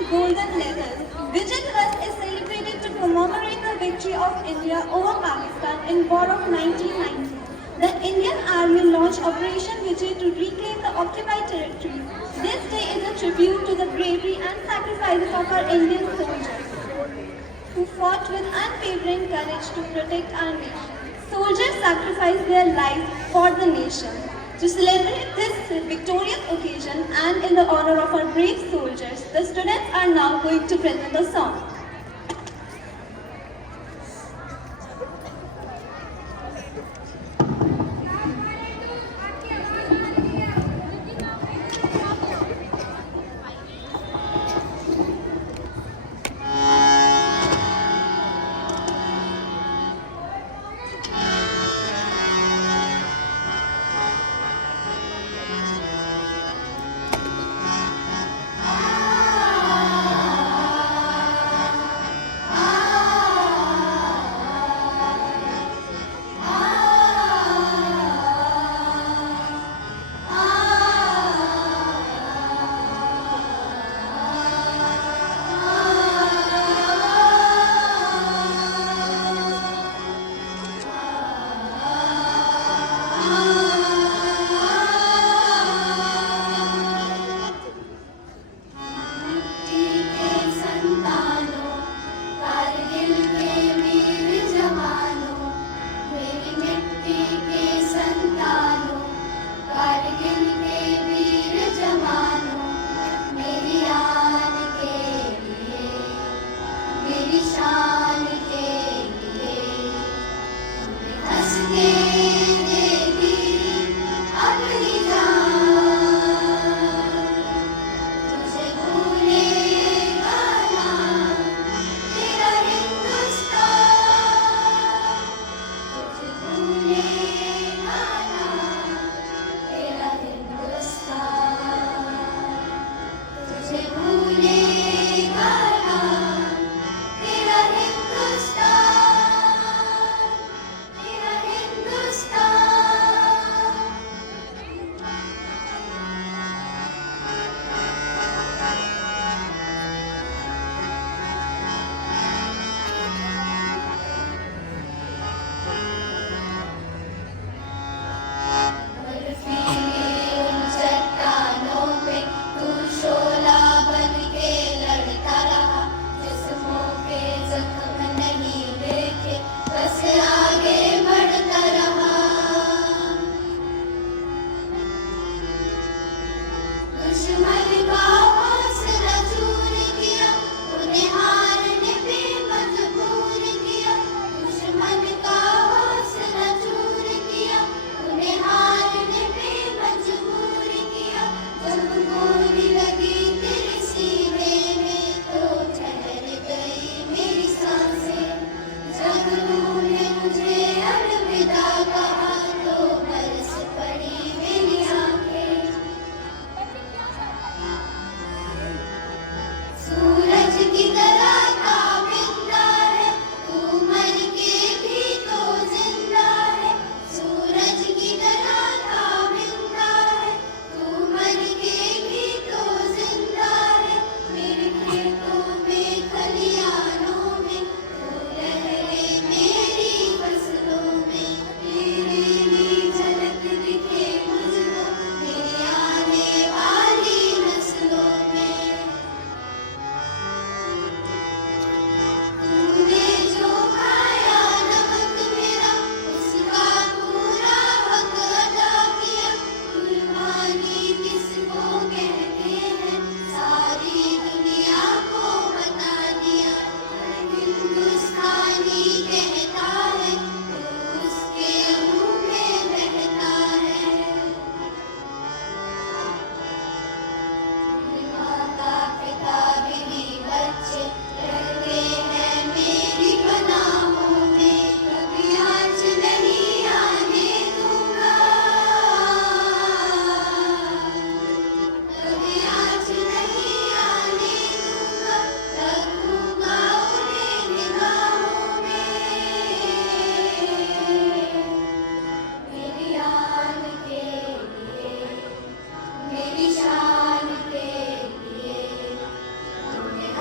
and golden letters. Vijay Diwas is celebrated to commemorate the victory of India over Pakistan in War of 1990. The Indian Army launched Operation Vijay to reclaim the occupied territories. This day is a tribute to the bravery and sacrifices of our Indian soldiers, who fought with unwavering courage to protect our nation. Soldiers sacrificed their lives for the nation. To celebrate this victorious occasion and in the honor of our brave soldiers, the students are now going to present a song.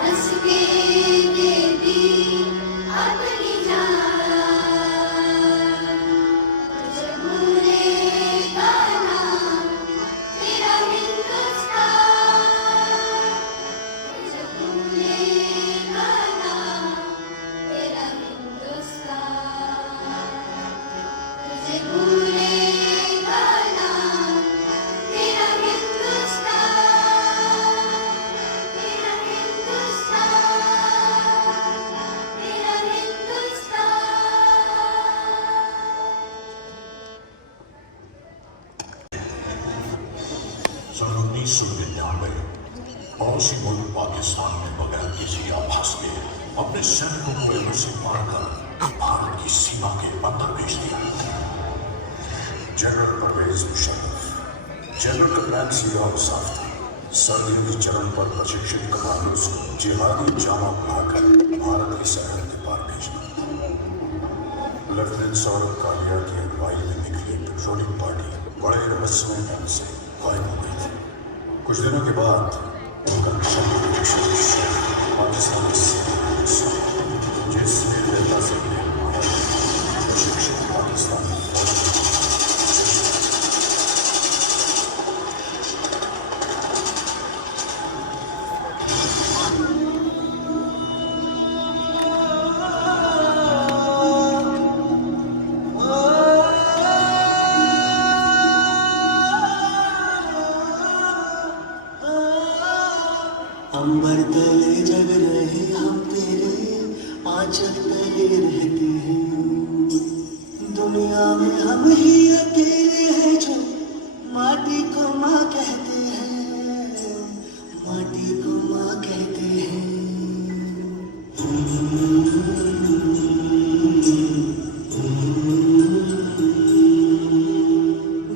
हंस के दे दी अपनी जान, तुझे भूलेगा ना तेरा हिंदुस्तान, तुझे भूलेगा ना तेरा हिंदुस्तान, तुझे भूलेगा ना तेरा हिंदुस्तान, तेरा हिंदुस्तान, तेरा हिंदुस्तान। सन 1999 पड़ोसी मुल्क पाकिस्तान में बगैर किसी आभास के अपने सैनिकों को से मार कर भारत की सीमा के अंदर भेज दिया। General Pervez Musharraf, general colonel सियाह साफ्ती, सर्दियों की चरम पर प्रशिक्षित कमांडोज को जिहादी जामा पहनाकर भारत की सरहद के पार भेज दिया। लेफ्टिनेंट सौरभ कालिया की अगुवाई में निकली पेट्रोलिंग पार्टी बड़े रहस्यमय ढंग से गायब हो गई थी। कुछ दिनों के बाद उनका पाकिस्तान जिस निर्दयता से प्रशिक्षित पाकिस्तान अंबर तले जग रहे हम तेरे आंचल तले रहते हैं। दुनिया में हम ही अकेले हैं जो माटी को माँ कहते हैं, माटी को माँ कहते हैं।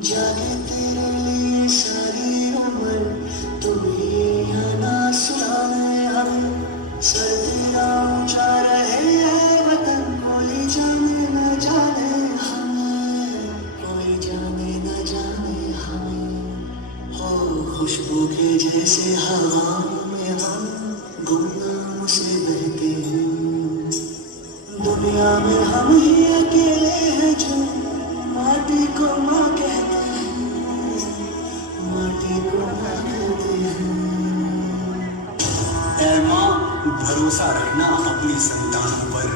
जागे तेरे लिए सारी उम्र तुम्हें आना सुनाए हमें। सर तेरा ऊंचा रहे वतन, कोई जाने न जाने हमें, कोई जाने न जाने हमें। हो खुशबू के जैसे हवाओं में हम गुमनाम से बहते हैं। दुनिया में हम ही अकेले हैं जो माटी को माँ कहते हैं, माटी को माँ कहते हैं। ऐ माँ, भरोसा रखना अपनी संतानों पर,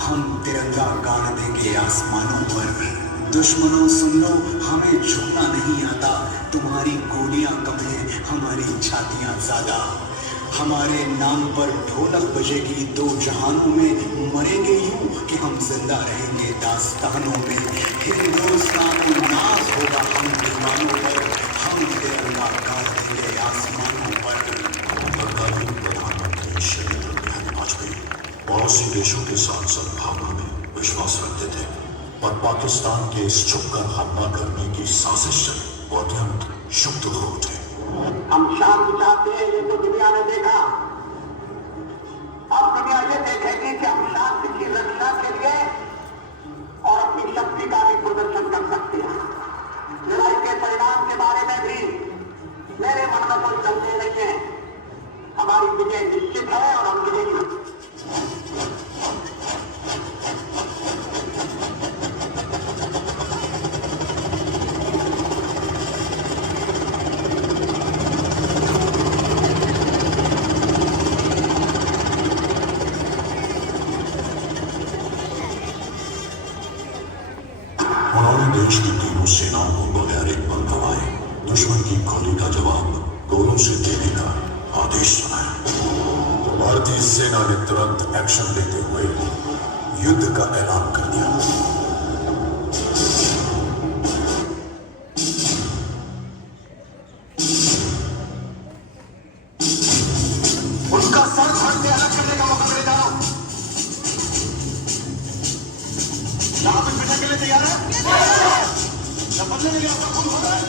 हम तिरंगा गाड़ देंगे आसमानों पर। दुश्मनों सुन लो, हमें झुकना नहीं आता, तुम्हारी गोलियां कम है, हमारी छातियां ज्यादा। हमारे नाम पर ढोलक बजेगी दो जहानों में, मरेंगे यूं कि हम जिंदा रहेंगे दास्तानों में। हिंदुस्तान को नाज होगा हम दीवानों पर, हम तिरंगा गाड़ देंगे आसमानों पर। तत्कालीन प्रधानमंत्री श्री अटल बिहारी वाजपेयी पड़ोसी देशों के साथ सद्भावना में विश्वास रखते थे, पर पाकिस्तान के इस छुपकर हमला करने की साजिश से वो अत्यंत क्षुब्ध हो उठे। हम शांति चाहते हैं, ये तो दुनिया ने देखा। अब दुनिया ये देखेगी कि हम शांति की रक्षा के लिए और अपनी शक्ति का भी प्रदर्शन कर सकते हैं। लड़ाई के परिणाम के बारे में भी मेरे मन में कोई संदेह नहीं है। हमारी विजय निश्चित है और हम विजयी हैं। उन्होंने देश की तीनों सेनाओं को बगैर एक पल गवाए दुश्मन की गोली का जवाब गोलों से देने का आदेश सुनाया। भारतीय सेना ने तुरंत एक्शन लेते हुए युद्ध का ऐलान कर दिया। उसका सर धड़ से अलग करने का मौका मिलेगा। यहाँ पे बैठने के लिए तैयार है? समझने के लिए आपका खून हो रहा है?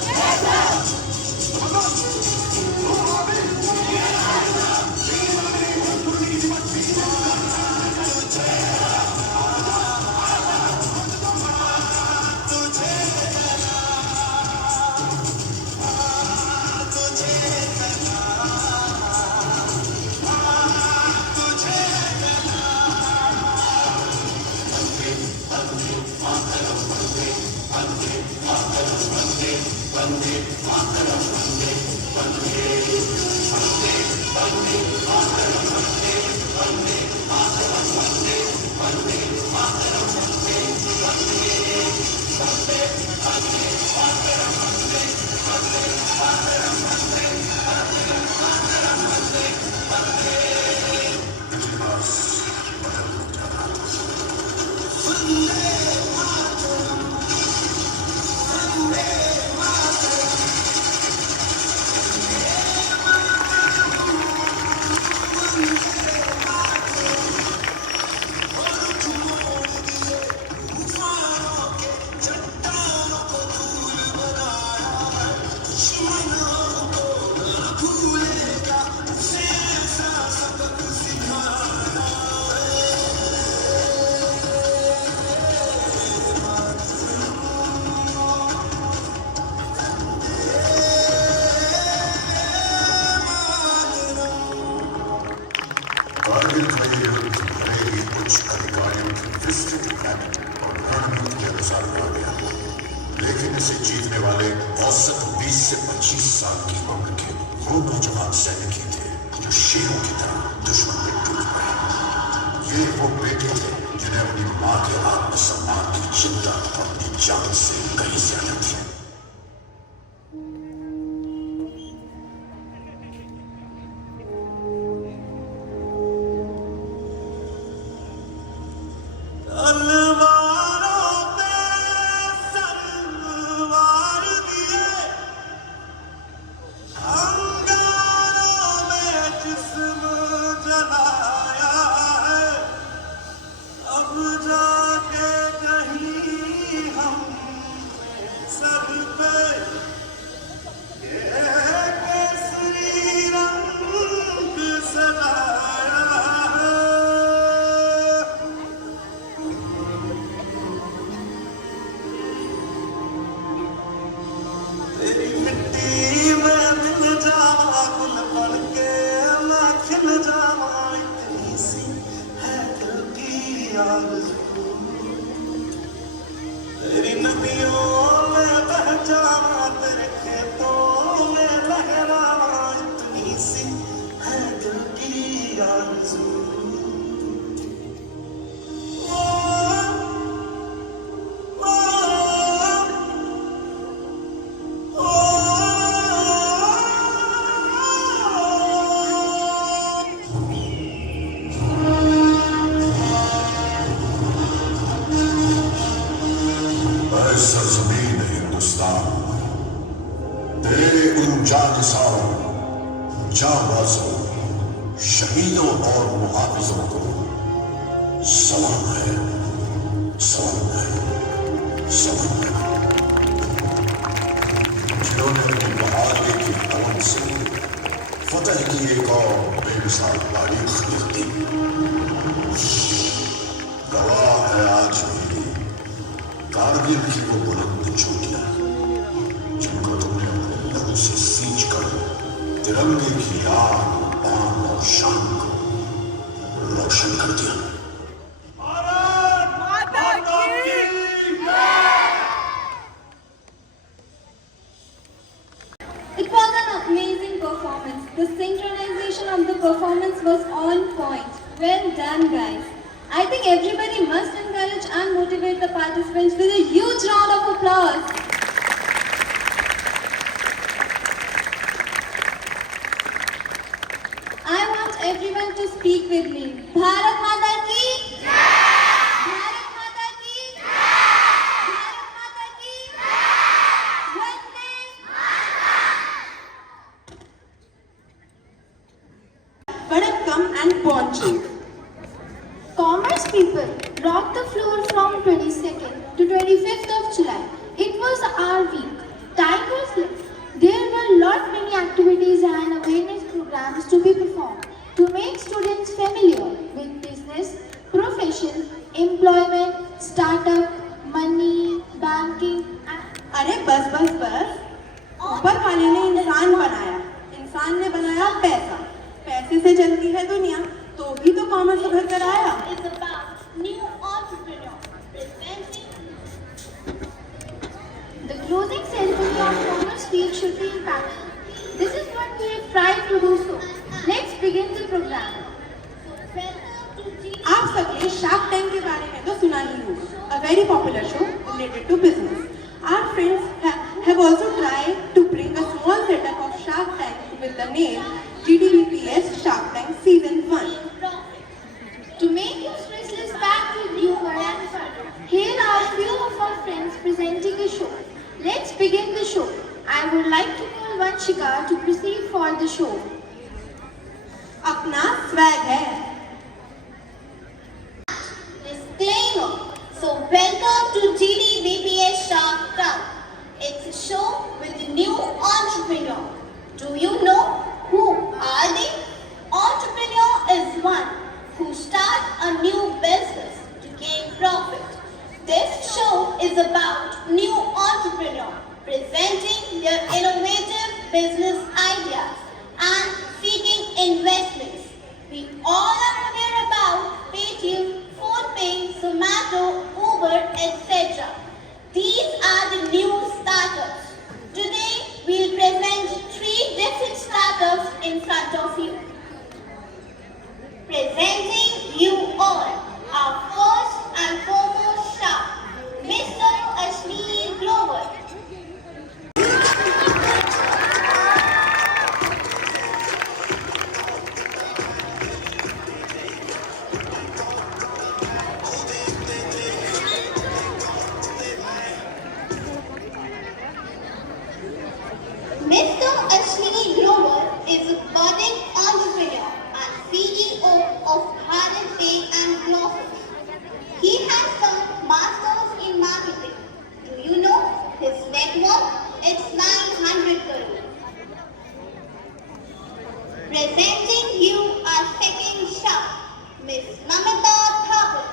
कारगिल का ये युद्ध भले ही उच्च अधिकारियों की विस्तृत प्लानिंग और रणनीति के अनुसार हुआ गया, लेकिन इसे जीतने वाले औसत 20 से 25 साल की उम्र के वो नौजवान सैनिक ही थे जो शेरों की तरह दुश्मन में टूट पड़े। ये वो बेटे थे जिन्हें अपनी मां के आत्मसम्मान की चिंता अपनी जान से कहीं ज्यादा थी। तेरी नदियों में बह जावा, तेरे खेतों में लहरावा, इतनी सी है दिल की आरज़ू। सरजमीन हिंदुस्तान, तेरे उन जानिसारों, जांबाजों, शहीदों और मुहाफिजों को सलाम है, सलाम है, सलाम है, जिन्होंने अपनी बहादुरी की कलम से फतह की एक और बेमिसाल तारीख लिख दी। गवाह है आज भी कारगिल की वो बुलंद चोटियां जिनको तुमने अपने लहू से सींच कर तिरंगे की आन बान और शान को रोशन कर दिया। It was an amazing performance. The synchronization of the performance was on point. Well done, guys. I think everybody must encourage and motivate the participants with a huge round of applause. I want everyone to speak with me. Bharat Mata ki Jai! Bharat Mata ki Jai! Bharat Mata ki Jai! Vande Vanakkam and Ponching. Commerce people rocked the floor from 22nd to 25th of July. It was our week. Time was left. There were lot many activities and awareness programs to be performed to make students familiar with business, profession, employment, startup, money, banking and अरे बस बस बस, ऊपर वाले ने इंसान बनाया, इंसान ने बनाया पैसा, पैसे से चलती है दुनिया, तो भी तो कॉमर्स उभर कर आया। is about new entrepreneur presenting the closing ceremony of Commerce Week should be impactful. This is what we have tried to do so. Let's begin the program. आप सबने शार्क टैंक के बारे में तो सुना ही होगा, a very popular show related to business. Our friends have also tried to bring a small setup of Shark Tank with the name GDBPS Shark Tank Season 1. To make your stressless back with humor and fun, here are a few of our friends presenting a show. Let's begin the show. I would like to call Vanshika to proceed for the show. अपना swag है। disclaimer. So welcome to GDBPS Shark Tank. It's a show with a new entrepreneur. Do you know who are they? Entrepreneur is one who starts a new business to gain profit. This show is about new entrepreneur presenting their innovative business ideas and seeking investments. We all are These are the new startups. Today, we'll present 3 different startups in front of you. Presenting you all our first and foremost star, Mr. Ashwini Grover. Mr. Ashwini Grover is a budding entrepreneur and CEO of Bharat Pay and Glosses. He has some masters in marketing. Do you know his net worth? It's 900 crore. Presenting you our second star, Miss Namita Thakur.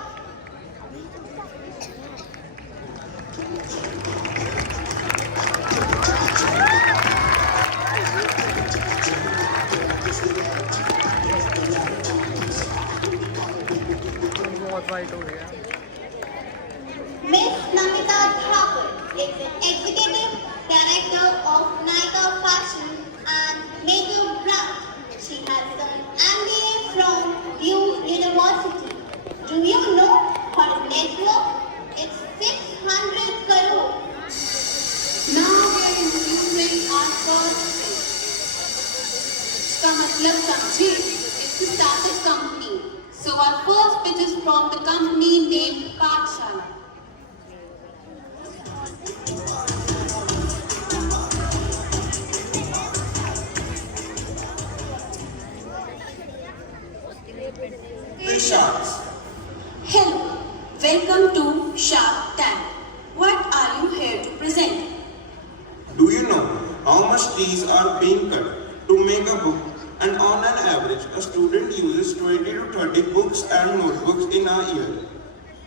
Miss Namita Thakur is the Executive Director of Nykaa Fashion and Makeup Brand. She has done MBA from Duke University. Do you know her net worth? It's 600 crore. Now we are introducing our first pitch. इसका मतलब समझिए, it's a startup company. So our first pitch is from the company named Pathshala. The Sharks. Hello, welcome to Shark Tank. What are you here to present? Do you know how much trees are being cut to make a book? And on an average, a student uses 20 to 30 books and notebooks in a year.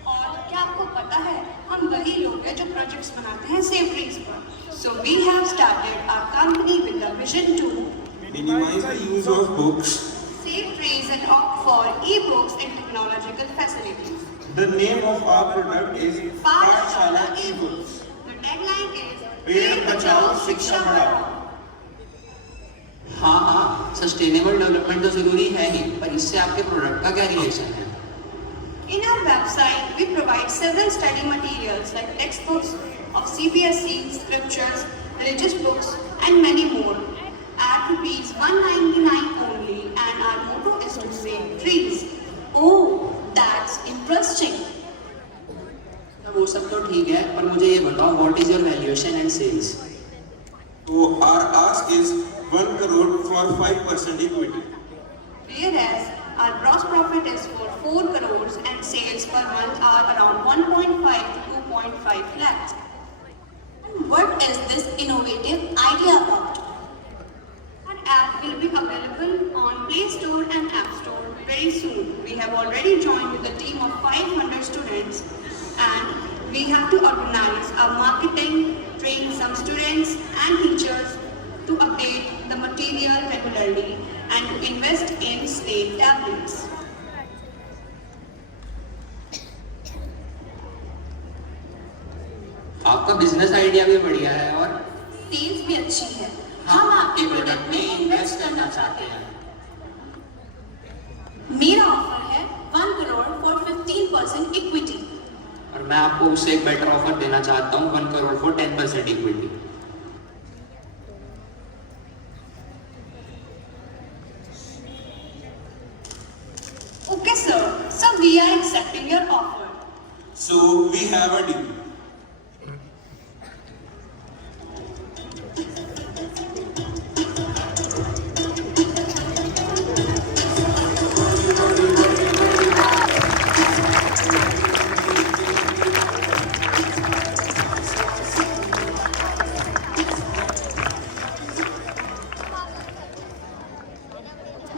और क्या आपको पता है, हम वही लोग हैं जो प्रोजेक्ट्स बनाते हैं सेफ ट्रीज पर. So we have started our company with the vision to Minimize the use of books. save trees and opt for e-books and technological facilities. The name of our product is Pathshala e-books. The tagline is पेड़ बचाओ शिक्षा बढ़ाओ. हाँ हाँ, sustainable development तो जरूरी है ही, पर इससे आपके प्रोडक्ट का क्या रिलेशन है? In our website, we provide several study materials like textbooks of CBSE, scriptures, religious books, and many more at ₹199 only, and our motto is to save trees. Oh, that's interesting. वो सब तो ठीक है, पर मुझे ये बताओ, what is your valuation and sales? So our ask is 1 crore for 5% equity. Whereas our gross profit is for 4 crores and sales per month are around 1.5 to 2.5 lakhs. What is this innovative idea about? Our app will be available on Play Store and App Store very soon. We have already joined with a team of 500 students and we have to organize our marketing, train some students and teachers to update the material regularly and to invest in slate tablets. आपका business idea भी बढ़िया है और sales भी अच्छी है. हम आपके प्रोडक्ट में इन्वेस्ट करना चाहते हैं. मेरा ऑफर है 1 crore for 15% equity. और मैं आपको उससे एक बेटर ऑफर देना चाहता हूँ, 1 crore for 10% equity. Okay sir, so we are accepting your offer. So we have a deal.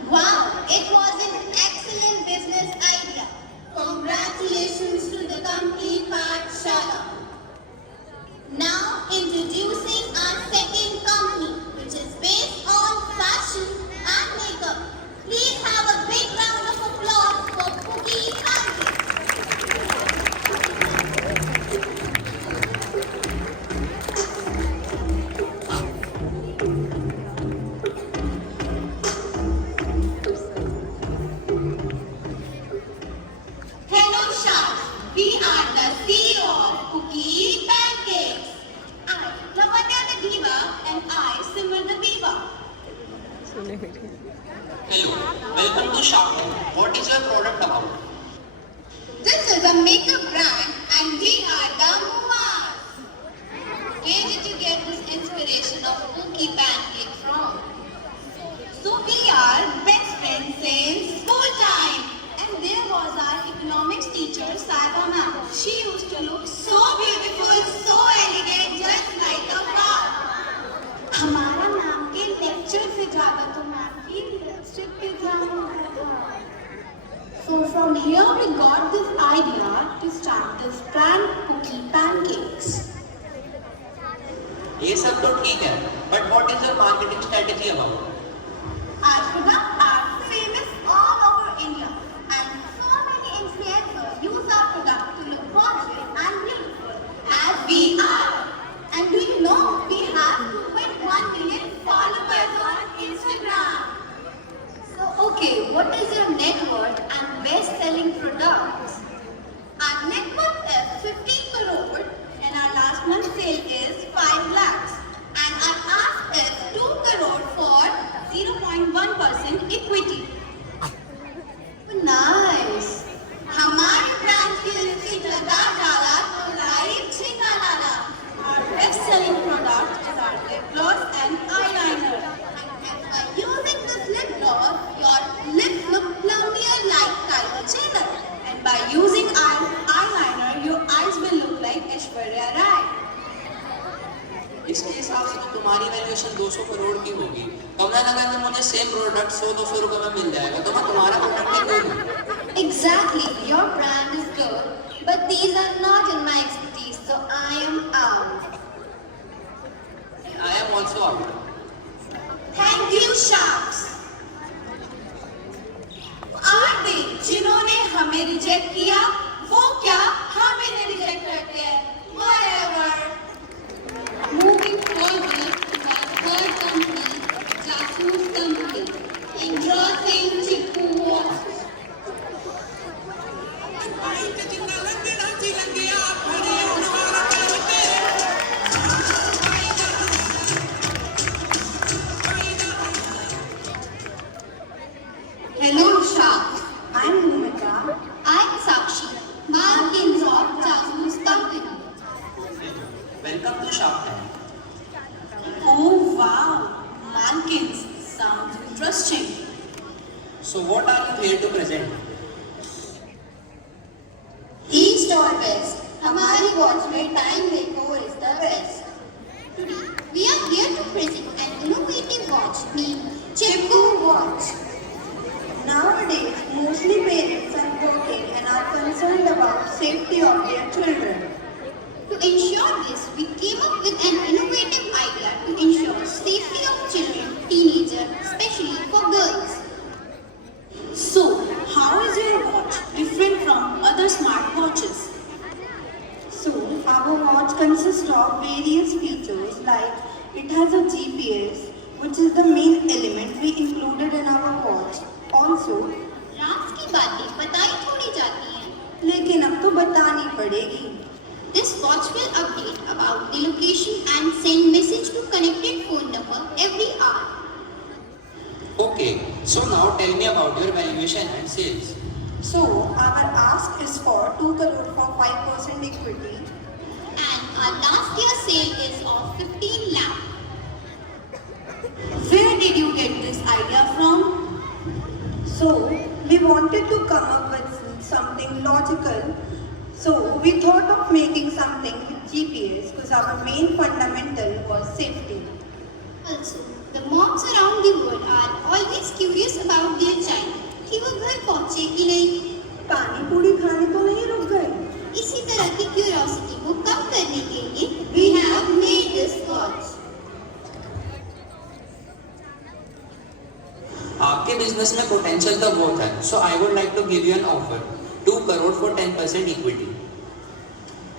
Wow, it was an excellent business idea. Congratulations to the company Pathshala. We are the CEO of Cookie Pancakes. I, Lavanya the Diva, and I, Simran the Diva. Hello, welcome to Shark Tank. What is your product about? This is a makeup brand and we are the Muas. Where did you get this inspiration of Cookie Pancake from? So we are best friends since school time. And there was our economics teacher, Saiba ma'am. She used to look so beautiful, so elegant, just like a flower. हमारा ma'am के lecture से ज़्यादा तो ma'am की lipstick पे ध्यान होता था. So from here we got this idea to start this brand Cookie Pancakes. ये सब तो ठीक है, but what is your marketing strategy about? Ashwina are famous all over India and so many influencers use our product to look gorgeous and beautiful as we are. And do you know we have 2.1 million followers on Instagram? So okay, what is your net worth and best-selling products? Our net worth is 15 crore and our last month sale is 5 lakhs. And our ask is 2 crore for 0.1% equity. Nice. हमारे brand की lipstick लगा डाला तो life छिका डाला. Our best-selling product is our lip gloss and eyeliner. And by using this lip gloss, your lips look plumpier like Kylie Jenner. And by using our eyeliner, your eyes will look like Aishwarya Rai. इसके हिसाब से तो तुम्हारी valuation 200 crore की होगी. कमलानगर में मुझे same product 100-200 रुपए में मिल जाएगा, तो मैं तुम्हारा प्रोडक्ट ही ले लूं. Exactly, your brand is good, but these are not in my expertise, so I am out. I am also out. Thank you, Sharks. Are they जिन्होंने हमें रिजेक्ट किया, वो क्या हमें रिजेक्ट करते हैं? Whatever. Moving forward to our third company, Jasus Company. Interesting Chiku watch. Hello, Shark. I'm Bhumika. I'm Sakshi. Markins of Jasus Company. Welcome to Shark Tank. Oh wow, mannequins. Sounds interesting. So what are you here to present? East or West, हमारी watch में time देखो is the best. Today, we are here to present an innovative watch named Chipko watch. Nowadays, mostly parents are working and are concerned about safety of their children. To ensure this, we came up with an innovative idea to ensure safety of children, teenagers, especially for girls. So, how is your watch different from other smart watches? So, our watch consists of various features like it has a GPS, which is the main element we included in our watch. Also, राज की बातें बताई थोड़ी जाती हैं. लेकिन अब तो बतानी पड़ेगी. This watch will update about the location and send message to connected phone number every hour. Okay, so now tell me about your valuation and sales. So, our ask is for 2 crore for 5% equity. And our last year sale is of 15 lakh. Where did you get this idea from? So, we wanted to come up with something logical. So, we thought of making something with GPS because our main fundamental was safety. Also, the moms around the world are always curious about their child. कि वो घर पहुंचे कि नहीं. पानी पूरी खाने तो नहीं रुक गए. इसी तरह की क्यूरियोसिटी को कम करने के लिए we have made this watch. आपके बिजनेस में पोटेंशियल तो बहुत है, so I would like to give you an offer, 2 crore for 10% equity.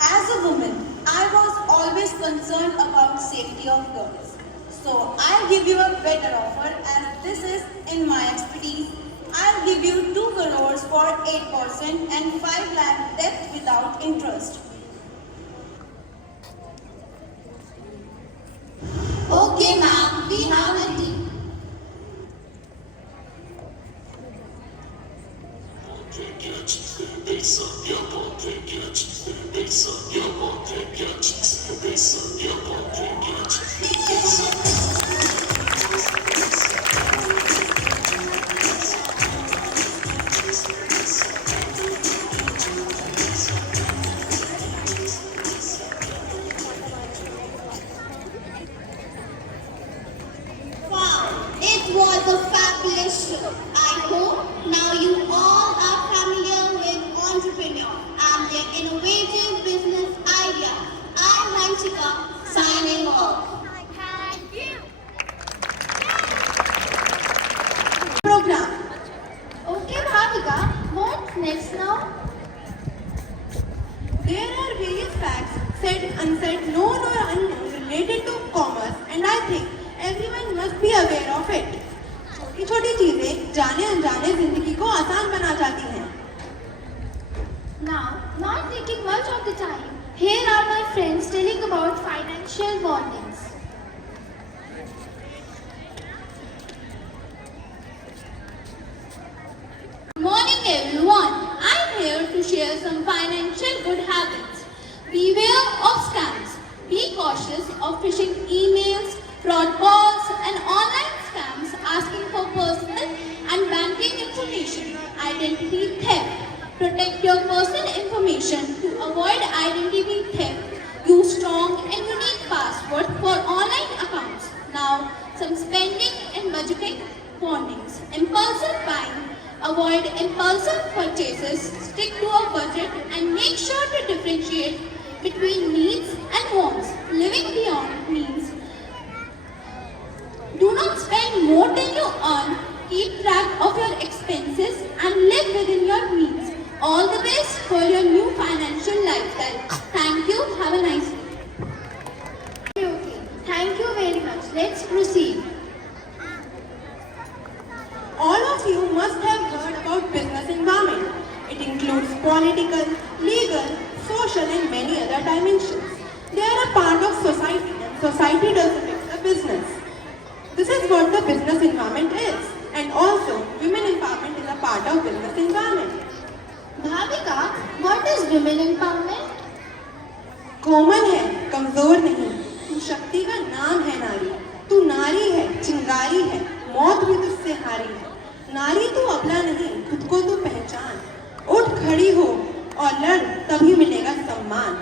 As a woman, I was always concerned about safety of girls. So I'll give you a better offer as this is in my expertise. I'll give you 2 crores for for 8% and 5 lakh debt without interest. Okay, ma'am, we have a tea. Wow, it was a fabulous show. I hope now you all are familiar with entrepreneur and their innovative business ideas. I'm Ranchika, signing off. Program. Okay, Bhavika, what's next now? There are various facts, said, unsaid, known or unknown, related to commerce, and I think everyone must be aware of it. छोटी छोटी चीजें जाने अनजाने जिंदगी को आसान बना जाती हैं. Now, not taking much of the time, here are my friends telling about financial bondings. Good morning everyone. I'm here to share some financial good habits. Beware of scams. Be cautious of phishing emails, fraud calls and online scams asking for personal and banking information. Identity theft. Protect your personal information to avoid identity theft. Use strong and unique passwords for online accounts. Now, some spending and budgeting warnings. Impulsive buying. Avoid impulsive purchases. Stick to a budget and make sure to differentiate between needs and wants. Living beyond means do not spend more than you earn. Keep track of your expenses and live within your means. All the best for your new financial lifestyle. Thank you. Have a nice day. Okay. Thank you very much. Let's proceed. All of you must have heard about business environment. It includes political, legal, social and many other dimensions. They are a part of society and society does affect the business. This is what the business environment is. And also, women empowerment is a part of business environment. Bhavika, what is women empowerment? कोमल है, कमजोर नहीं. तू शक्ति का नाम है नारी. तू नारी है, चिंगारी है, मौत भी तुझसे हारी है. नारी तू अबला नहीं, खुद को तू पहचान. उठ खड़ी हो और लड़, तभी मिलेगा सम्मान.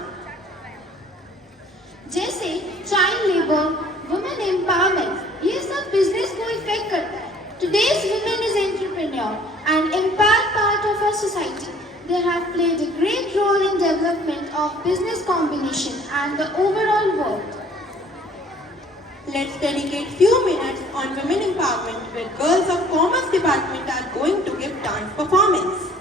जैसे चाइल्ड लेबर, वुमेन एम्पावरमेंट, ये सब बिजनेस को इफेक्ट करता है. Today's women is entrepreneur and empowered part of our society. They have played a great role in development of business combination and the overall world. Let's dedicate few minutes on women empowerment where girls of Commerce Department are going to give dance performance.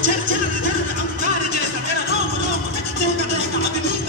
Chal chal chal, अंगार जैसा तेरा रोम रोम में, तेरा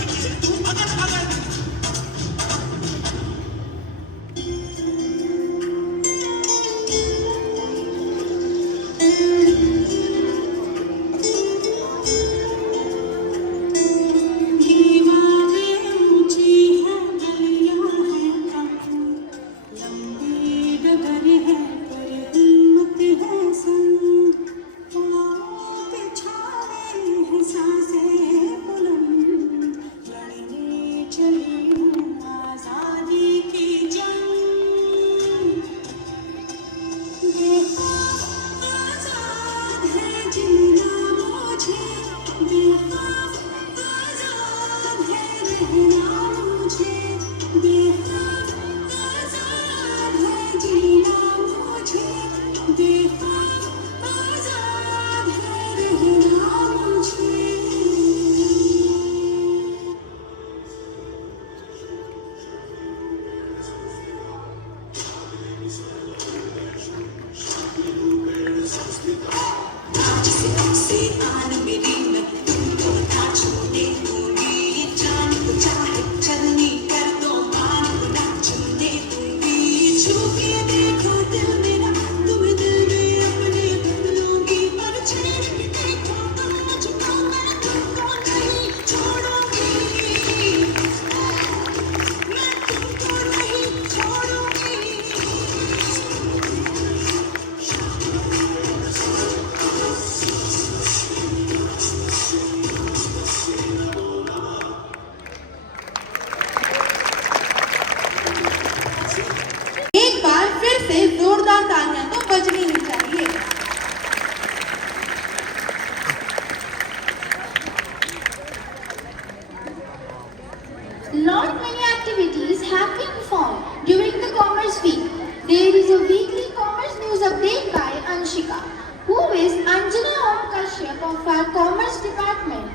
Lot many activities have been performed during the Commerce Week. There is a weekly Commerce News update by Anshika, who is Anjana Om Kashyap of our Commerce Department.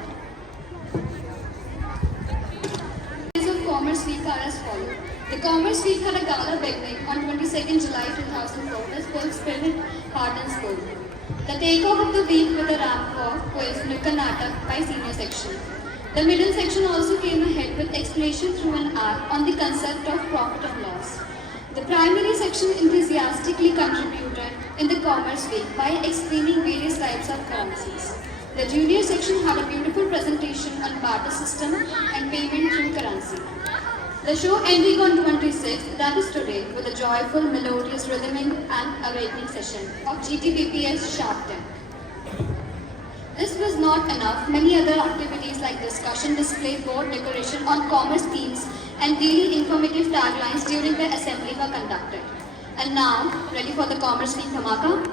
Days of Commerce Week are as follows. The Commerce Week had a gala beginning on 22nd July 2004 as full spirit, heart and soul. The takeoff of the week with a ramp walk quiz Nukka Natak by senior section. The middle section also came ahead with explanation through an app on the concept of profit and loss. The primary section enthusiastically contributed in the Commerce Week by explaining various types of currencies. The junior section had a beautiful presentation on barter system and payment through currency. The show ending on 26th, that is today, with a joyful, melodious rhythmic and awakening session of GTBPS Shark Tank. This was not enough. Many other activities like discussion, display, board decoration on commerce themes and daily informative taglines during the assembly were conducted. And now, ready for the Commerce Week Dhamaka?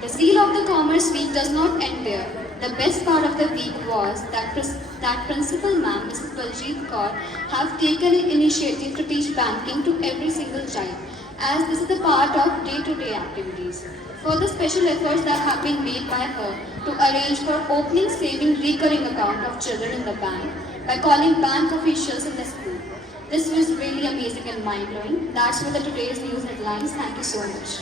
The zeal of the Commerce Week does not end there. The best part of the week was that Principal Ma'am, Mrs. Baljeet Kaur, have taken an initiative to teach banking to every single child, as this is a part of day-to-day activities. Further special efforts that have been made by her to arrange for opening saving recurring account of children in the bank by calling bank officials in the school. This was really amazing and mind-blowing. That's for the today's news headlines. Thank you so much.